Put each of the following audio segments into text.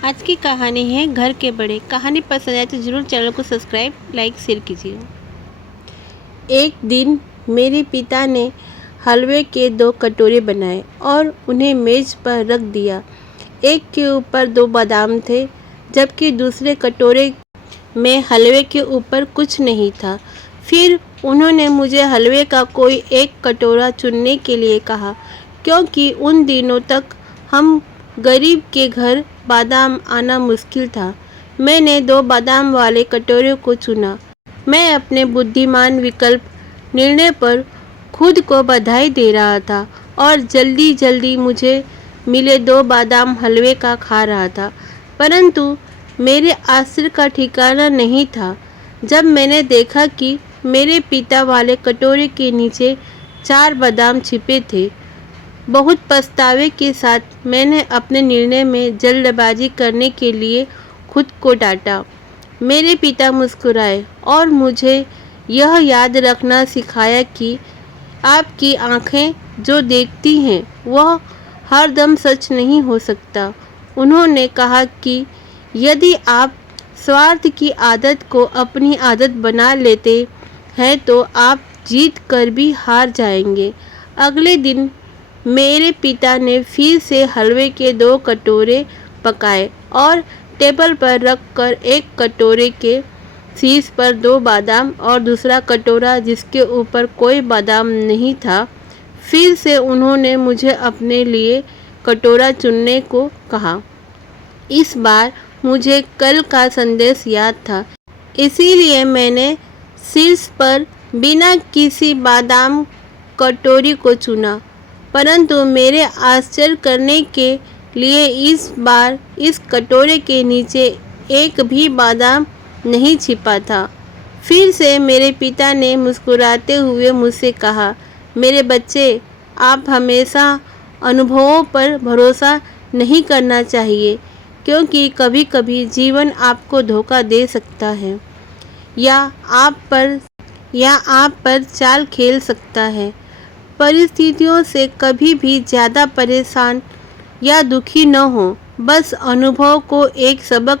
आज की कहानी है घर के बड़े। कहानी पसंद आए तो ज़रूर चैनल को सब्सक्राइब, लाइक, शेयर कीजिए। एक दिन मेरे पिता ने हलवे के 2 कटोरे बनाए और उन्हें मेज़ पर रख दिया। एक के ऊपर 2 बादाम थे, जबकि दूसरे कटोरे में हलवे के ऊपर कुछ नहीं था। फिर उन्होंने मुझे हलवे का कोई एक कटोरा चुनने के लिए कहा, क्योंकि उन दिनों तक हम गरीब के घर बादाम आना मुश्किल था। मैंने 2 बादाम वाले कटोरे को चुना। मैं अपने बुद्धिमान विकल्प निर्णय पर खुद को बधाई दे रहा था और जल्दी जल्दी मुझे मिले 2 बादाम हलवे का खा रहा था। परंतु मेरे आश्चर्य का ठिकाना नहीं था जब मैंने देखा कि मेरे पिता वाले कटोरे के नीचे 4 बादाम छिपे थे। बहुत पछतावे के साथ मैंने अपने निर्णय में जल्दबाजी करने के लिए खुद को डांटा। मेरे पिता मुस्कुराए और मुझे यह याद रखना सिखाया कि आपकी आंखें जो देखती हैं वह हर दम सच नहीं हो सकता। उन्होंने कहा कि यदि आप स्वार्थ की आदत को अपनी आदत बना लेते हैं तो आप जीत कर भी हार जाएंगे। अगले दिन मेरे पिता ने फिर से हलवे के 2 कटोरे पकाए और टेबल पर रखकर एक कटोरे के शीर्ष पर 2 बादाम और दूसरा कटोरा जिसके ऊपर कोई बादाम नहीं था। फिर से उन्होंने मुझे अपने लिए कटोरा चुनने को कहा। इस बार मुझे कल का संदेश याद था, इसीलिए मैंने शीर्ष पर बिना किसी बादाम कटोरी को चुना। परंतु मेरे आश्चर्य करने के लिए इस बार इस कटोरे के नीचे एक भी बादाम नहीं छिपा था। फिर से मेरे पिता ने मुस्कुराते हुए मुझसे कहा, मेरे बच्चे, आप हमेशा अनुभवों पर भरोसा नहीं करना चाहिए, क्योंकि कभी-कभी जीवन आपको धोखा दे सकता है या आप पर चाल खेल सकता है। परिस्थितियों से कभी भी ज़्यादा परेशान या दुखी न हो। बस अनुभव को एक सबक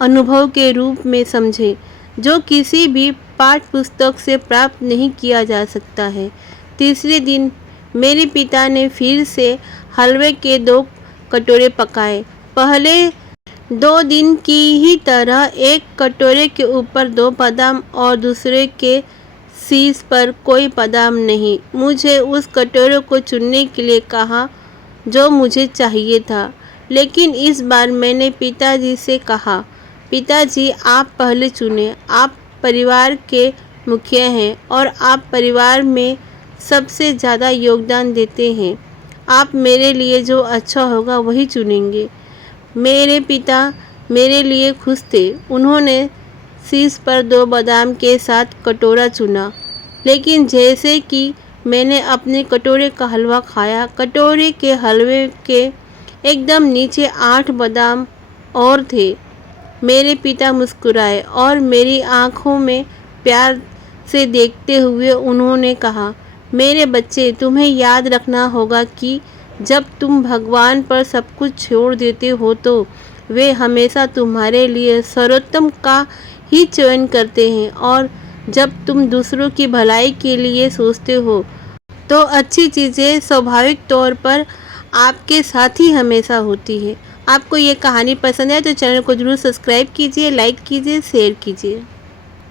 अनुभव के रूप में समझें, जो किसी भी पाठ्य पुस्तक से प्राप्त नहीं किया जा सकता है। तीसरे दिन मेरे पिता ने फिर से हलवे के 2 कटोरे पकाए। पहले 2 दिन की ही तरह एक कटोरे के ऊपर 2 बादाम और दूसरे के शीर्ष पर कोई बादाम नहीं। मुझे उस कटोरे को चुनने के लिए कहा जो मुझे चाहिए था, लेकिन इस बार मैंने पिताजी से कहा, पिताजी आप पहले चुने। आप परिवार के मुखिया हैं और आप परिवार में सबसे ज़्यादा योगदान देते हैं। आप मेरे लिए जो अच्छा होगा वही चुनेंगे। मेरे पिता मेरे लिए खुश थे। उन्होंने शीर्ष पर 2 बादाम के साथ कटोरा चुना, लेकिन जैसे कि मैंने अपने कटोरे का हलवा खाया, कटोरे के हलवे के एकदम नीचे 8 बादाम और थे। मेरे पिता मुस्कुराए और मेरी आंखों में प्यार से देखते हुए उन्होंने कहा, मेरे बच्चे, तुम्हें याद रखना होगा कि जब तुम भगवान पर सब कुछ छोड़ देते हो तो वे हमेशा तुम्हारे लिए सर्वोत्तम का ही चयन करते हैं, और जब तुम दूसरों की भलाई के लिए सोचते हो तो अच्छी चीज़ें स्वाभाविक तौर पर आपके साथ ही हमेशा होती है। आपको ये कहानी पसंद है तो चैनल को ज़रूर सब्सक्राइब कीजिए, लाइक कीजिए, शेयर कीजिए।